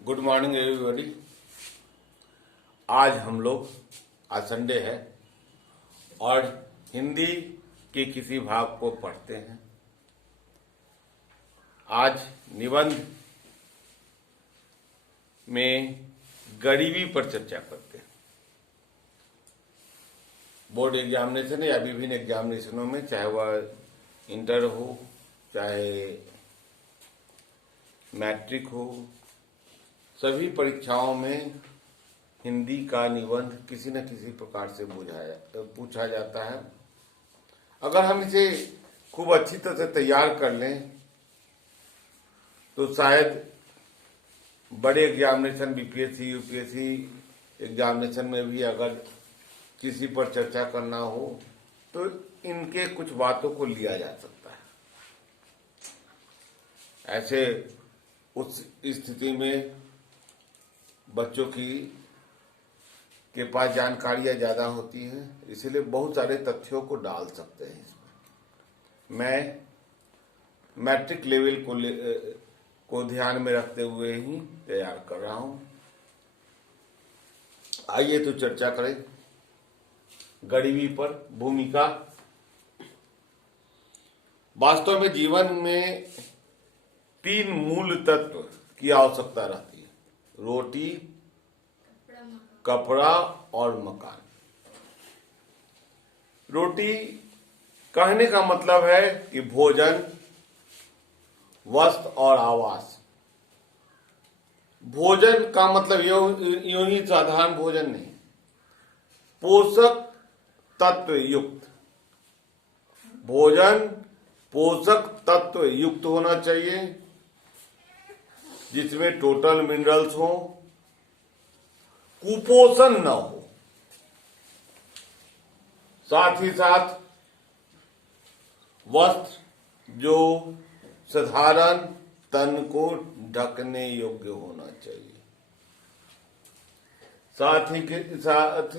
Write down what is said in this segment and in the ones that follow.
Good morning everybody. आज हम लोग आज संडे है और हिंदी के किसी भाग को पढ़ते हैं। आज निबंध में गरीबी पर चर्चा करते हैं। बोर्ड एग्जामिनेशन या विभिन्न एग्जामिनेशनों में, चाहे वह इंटर हो, चाहे मैट्रिक हो, सभी परीक्षाओं में हिंदी का निबंध किसी न किसी प्रकार से पूछा जाता है। अगर हम इसे खूब अच्छी तरह से तैयार कर लें तो शायद बड़े एग्जामिनेशन बीपीएससी यूपीएससी एग्जामिनेशन में भी अगर किसी पर चर्चा करना हो तो इनके कुछ बातों को लिया जा सकता है। ऐसे उस स्थिति में बच्चों के पास जानकारियां ज्यादा होती हैं, इसलिए बहुत सारे तथ्यों को डाल सकते हैं इसमें। मैं मैट्रिक लेवल को ध्यान में रखते हुए ही तैयार कर रहा हूं। आइए तो चर्चा करें गरीबी पर भूमिका। वास्तव में जीवन में 3 मूल तत्व की आवश्यकता रहती है: रोटी, कपड़ा और मकान। रोटी कहने का मतलब है कि भोजन, वस्त्र और आवास। भोजन का मतलब यूं ही साधारण भोजन नहीं, पोषक तत्व युक्त भोजन, पोषक तत्व युक्त होना चाहिए, जिसमें टोटल मिनरल्स हो, कुपोषण न हो, साथ ही साथ वस्त्र जो साधारण तन को ढकने योग्य होना चाहिए। साथ ही के साथ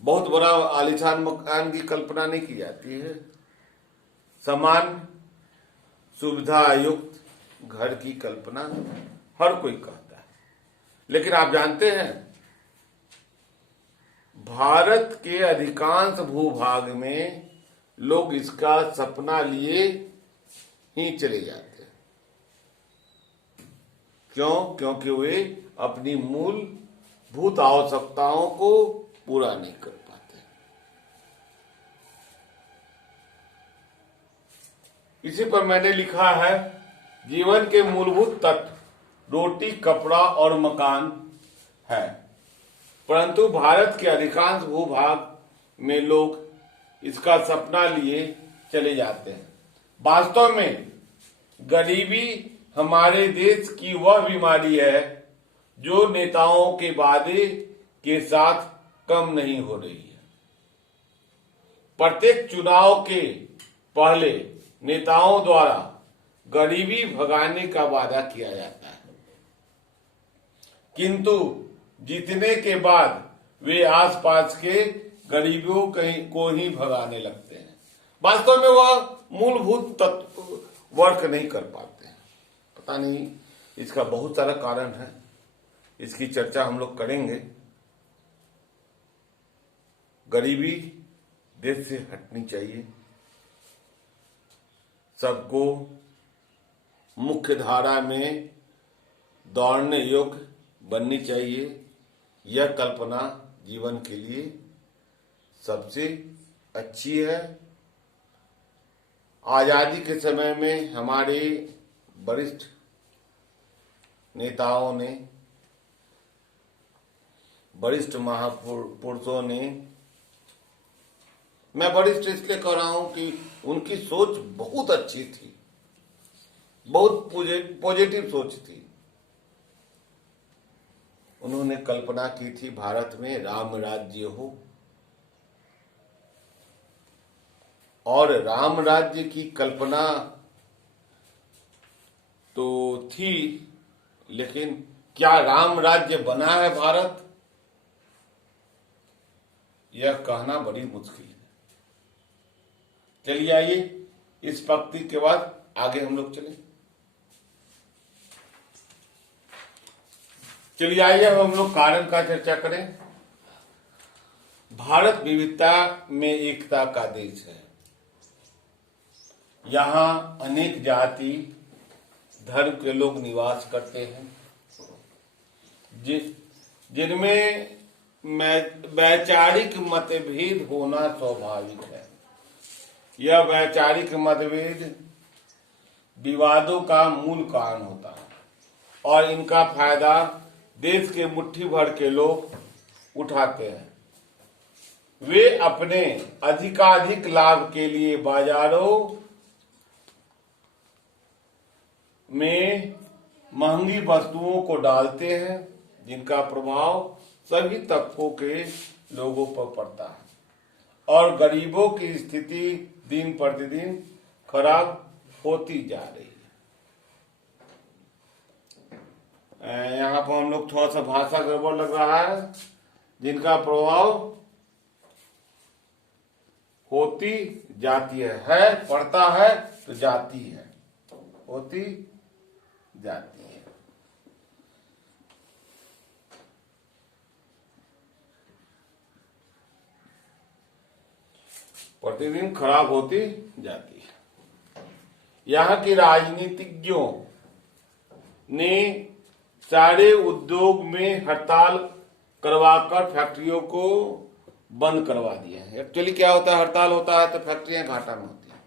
बहुत बड़ा आलीशान मकान की कल्पना नहीं की जाती है। समान सुविधा युक्त घर की कल्पना हर कोई करता है, लेकिन आप जानते हैं भारत के अधिकांश भूभाग में लोग इसका सपना लिए ही चले जाते हैं। क्यों? क्योंकि वे अपनी मूलभूत आवश्यकताओं को पूरा नहीं कर पाते। इसी पर मैंने लिखा है, जीवन के मूलभूत तत्व रोटी, कपड़ा और मकान है, परंतु भारत के अधिकांश भूभाग में लोग इसका सपना लिए चले जाते हैं। वास्तव में गरीबी हमारे देश की वह बीमारी है जो नेताओं के वादे के साथ कम नहीं हो रही है। प्रत्येक चुनाव के पहले नेताओं द्वारा गरीबी भगाने का वादा किया जाता है, किंतु जीतने के बाद वे आसपास के गरीबों को ही भगाने लगते हैं। वास्तव में वह मूलभूत तत्व वर्क नहीं कर पाते हैं। पता नहीं, इसका बहुत सारा कारण है, इसकी चर्चा हम लोग करेंगे। गरीबी देश से हटनी चाहिए, सबको मुख्य धारा में दौड़ने योग्य बननी चाहिए। यह कल्पना जीवन के लिए सबसे अच्छी है। आजादी के समय में हमारे वरिष्ठ नेताओं ने, वरिष्ठ महापुरुषों ने, मैं वरिष्ठ इसलिए कह रहा हूं कि उनकी सोच बहुत अच्छी थी, बहुत पॉजिटिव सोच थी। उन्होंने कल्पना की थी भारत में राम राज्य हो, और राम राज्य की कल्पना तो थी, लेकिन क्या राम राज्य बना है भारत, यह कहना बड़ी मुश्किल है। चलिए आइए इस पंक्ति के बाद आगे हम लोग चलें। चलिए आइए अब हम लोग कारण का चर्चा करें। भारत विविधता में एकता का देश है। यहाँ अनेक जाति धर्म के लोग निवास करते हैं, जिनमें वैचारिक मतभेद होना स्वाभाविक है। यह वैचारिक मतभेद विवादों का मूल कारण होता है और इनका फायदा देश के मुट्ठी भर के लोग उठाते हैं। वे अपने अधिकाधिक लाभ के लिए बाजारों में महंगी वस्तुओं को डालते हैं, जिनका प्रभाव सभी तबकों के लोगों पर पड़ता है और गरीबों की स्थिति दिन प्रतिदिन खराब होती जा रही है। यहाँ पर हम लोग थोड़ा सा भाषा गड़बड़ लग रहा है। जिनका प्रभाव होती जाती है पड़ता है तो जाती है, होती जाती है। प्रतिदिन खराब होती जाती है। यहाँ के राजनीतिज्ञों ने सारे उद्योग में हड़ताल करवाकर फैक्ट्रियों को बंद करवा दिया है। एक्चुअली क्या होता है, हड़ताल होता है तो फैक्ट्रियां घाटा में होती हैं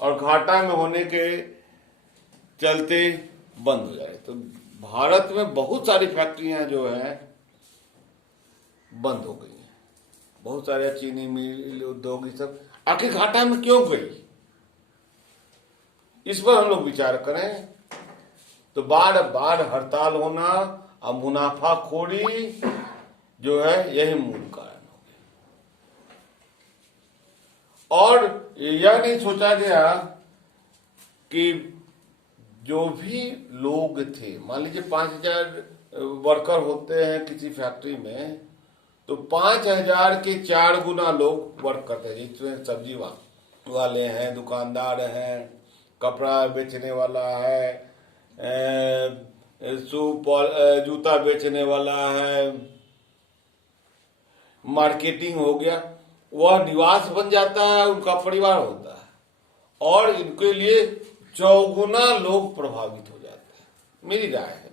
और घाटा में होने के चलते बंद हो जाए। तो भारत में बहुत सारी फैक्ट्रियां जो है बंद हो गई हैं। बहुत सारे चीनी मिल उद्योग ये सब आखिर घाटा में क्यों गई, इस पर हम लोग विचार करें। तो बार बार हड़ताल होना और मुनाफाखोरी जो है यही मूल कारण हो गया। और यह नहीं सोचा गया कि जो भी लोग थे, मान लीजिए 5000 वर्कर होते हैं किसी फैक्ट्री में, तो 5000 के 4 गुना लोग वर्क करते हैं। जिसमें सब्जी वाले हैं, दुकानदार हैं, कपड़ा बेचने वाला है, जूता बेचने वाला है, मार्केटिंग हो गया, वह निवास बन जाता है, उनका परिवार होता है और इनके लिए 4 गुना लोग प्रभावित हो जाते हैं, मेरी राय है।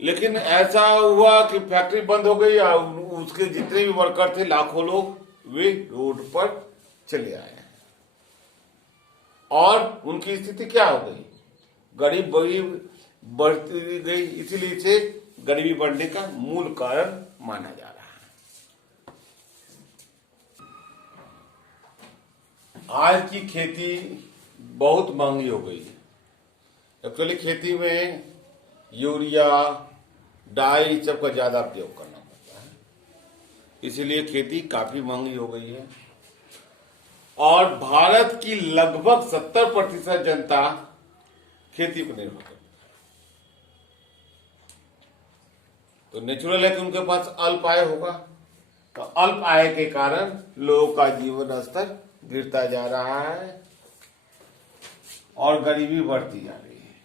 लेकिन ऐसा हुआ कि फैक्ट्री बंद हो गई और उसके जितने भी वर्कर थे, लाखों लोग, वे रोड पर चले आए और उनकी स्थिति क्या हो गई, गरीबी बढ़ती गई। इसीलिए इसे गरीबी बढ़ने का मूल कारण माना जा रहा है। आज की खेती बहुत महंगी हो गई है। एक्चुअली खेती में यूरिया, डाई सबका ज्यादा प्रयोग करना पड़ता है, इसीलिए खेती काफी महंगी हो गई है। और भारत की लगभग 70% जनता खेती पर निर्भर करती है। तो नेचुरल है कि उनके पास अल्प आय होगा, तो अल्प आय के कारण लोगों का जीवन स्तर गिरता जा रहा है और गरीबी बढ़ती जा रही है।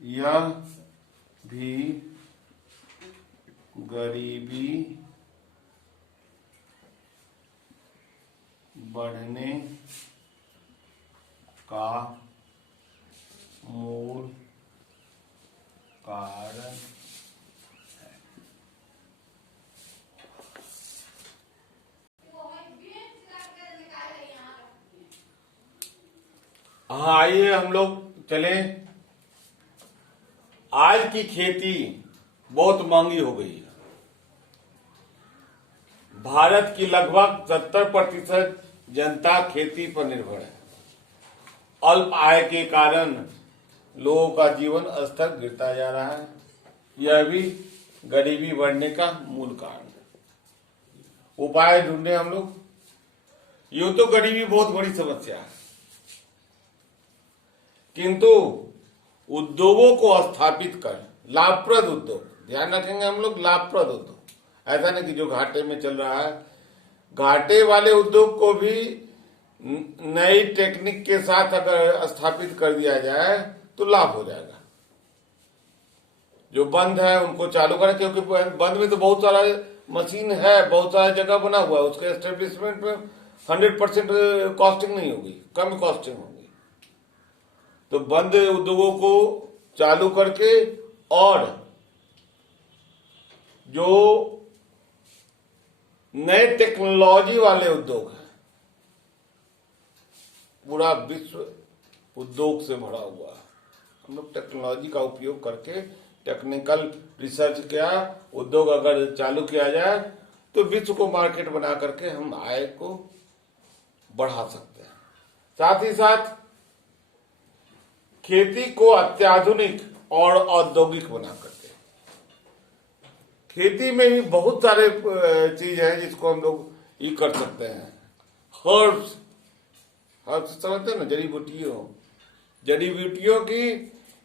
यह भी गरीबी बढ़ने का मूल कारण है। हाँ, आइए हम लोग चलें। आज की खेती बहुत महंगी हो गई है। भारत की लगभग 70% जनता खेती पर निर्भर है। अल्प आय के कारण लोगों का जीवन स्तर गिरता जा रहा है। यह भी गरीबी बढ़ने का मूल कारण है। उपाय ढूंढे हम लोग। यूं तो गरीबी बहुत बड़ी समस्या है, किंतु उद्योगों को स्थापित कर, लाभप्रद उद्योग, ध्यान रखेंगे हम लोग, लाभप्रद उद्योग, ऐसा नहीं कि जो घाटे में चल रहा है। घाटे वाले उद्योग को भी नई टेक्निक के साथ अगर स्थापित कर दिया जाए तो लाभ हो जाएगा। जो बंद है उनको चालू करें, क्योंकि बंद में तो बहुत सारा मशीन है, बहुत सारा जगह बना हुआ है, उसके एस्टेब्लिशमेंट में 100% कॉस्टिंग नहीं होगी, कम कॉस्टिंग होगी। तो बंद उद्योगों को चालू करके और जो नए टेक्नोलॉजी वाले उद्योग हैं, पूरा विश्व उद्योग से भरा हुआ है, हम लोग टेक्नोलॉजी का उपयोग करके टेक्निकल रिसर्च किया, उद्योग अगर चालू किया जाए तो विश्व को मार्केट बना करके हम आय को बढ़ा सकते हैं। साथ ही साथ खेती को अत्याधुनिक और औद्योगिक बना करके, खेती में भी बहुत सारे चीज है जिसको हम लोग ये कर सकते हैं। हर्ब्स समझते हैं ना, जड़ी बूटियों की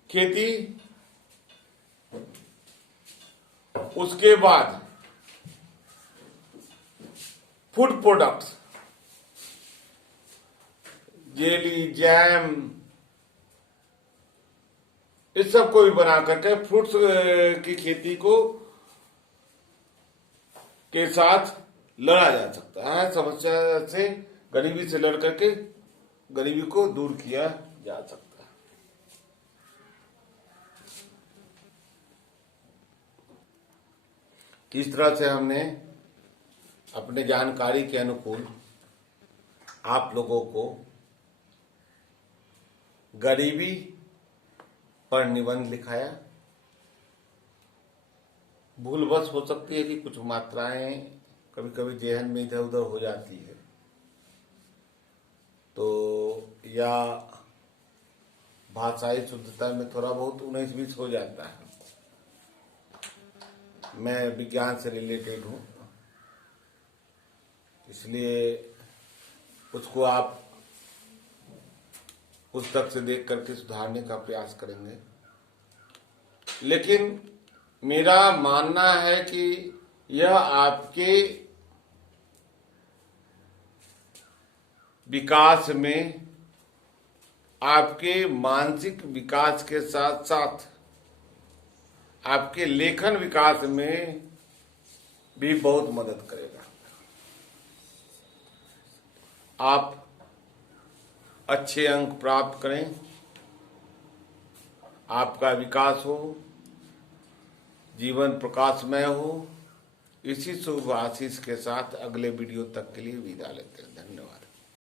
खेती, उसके बाद फूड प्रोडक्ट्स, जेली, जैम, इस सब को भी बना करके फ्रूट्स की खेती को के साथ लड़ा जा सकता है। समस्या से, गरीबी से लड़ करके गरीबी को दूर किया जा सकता है। इस तरह से हमने अपने जानकारी के अनुकूल आप लोगों को गरीबी पर निबंध लिखाया। भूलवश हो सकती है कि कुछ मात्राएं कभी कभी जेहन में इधर उधर हो जाती है, तो या भाषाई शुद्धता में थोड़ा बहुत 19-20 हो जाता है। मैं विज्ञान से रिलेटेड हूँ, इसलिए उसको आप पुस्तक से देख करके सुधारने का प्रयास करेंगे। लेकिन मेरा मानना है कि यह आपके विकास में, आपके मानसिक विकास के साथ साथ आपके लेखन विकास में भी बहुत मदद करेगा। आप अच्छे अंक प्राप्त करें, आपका विकास हो, जीवन प्रकाशमय हो, इसी शुभ आशीष के साथ अगले वीडियो तक के लिए विदा लेते हैं।